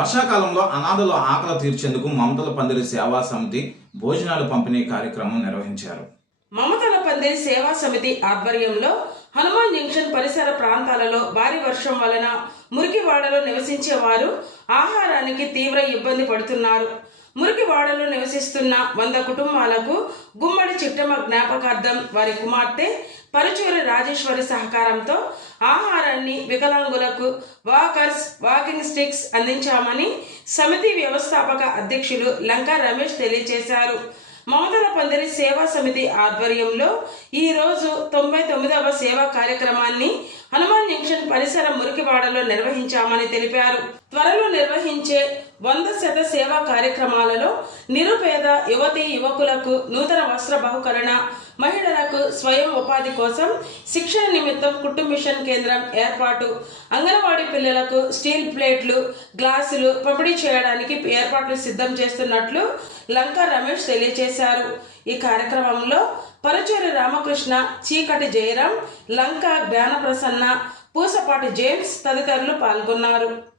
వర్షాకాలంలో అనాథల ఆకలి తీర్చేందుకు మమతల పందిరి సేవా సమితి భోజనాలు పంపిణీ కార్యక్రమం నిర్వహించారు. మమతల పందిరి సేవా సమితి ఆధ్వర్యంలో హనుమాన్ జంక్షన్ పరిసర ప్రాంతాలలో భారీ వర్షం వలన మురికివాడలో నివసించే వారు ఆహారానికి తీవ్ర ఇబ్బంది పడుతున్నారు. మురికివాడలో నివసిస్తున్న వంద కుటుంబాలకు గుమ్మడి చిట్టమ్మ జ్ఞాపకార్థం వారి కుమార్తె పరుచూరి రాజేశ్వరి సహకారంతో ఆహారాన్ని వికలాంగులకు వాకర్స్ వాకింగ్ స్టిక్స్ అందించామని సమితి వ్యవస్థాపక అధ్యక్షులు లంకా రమేష్ తెలియజేశారు. మమతల పందిరి సేవా సమితి ఆధ్వర్యంలో ఈ రోజు తొంభై తొమ్మిదవ సేవా కార్యక్రమాన్ని హనుమాన్ జంక్షన్ పరిసర మురికివాడలో నిర్వహించామని తెలిపారు. త్వరలో నిర్వహించే వంద శత సేవా కార్యక్రమాలలో నిరుపేద యువతి యువకులకు నూతన వస్త్ర బహుకరణ మహిళ స్వయం ఉపాధి కోసం శిక్షణ నిమిత్తం కుట్టు మిషన్ కేంద్రం ఏర్పాటు. అంగన్వాడీ పిల్లలకు స్టీల్ ప్లేట్లు గ్లాసులు పంపిణీ చేయడానికి ఏర్పాట్లు సిద్ధం చేస్తున్నట్లు లంకా రమేష్ తెలియజేశారు. ఈ కార్యక్రమంలో పరచూరి రామకృష్ణ చీకటి జయరాం లంకా జ్ఞానప్రసన్న పూసపాటి జేమ్స్ తదితరులు పాల్గొన్నారు.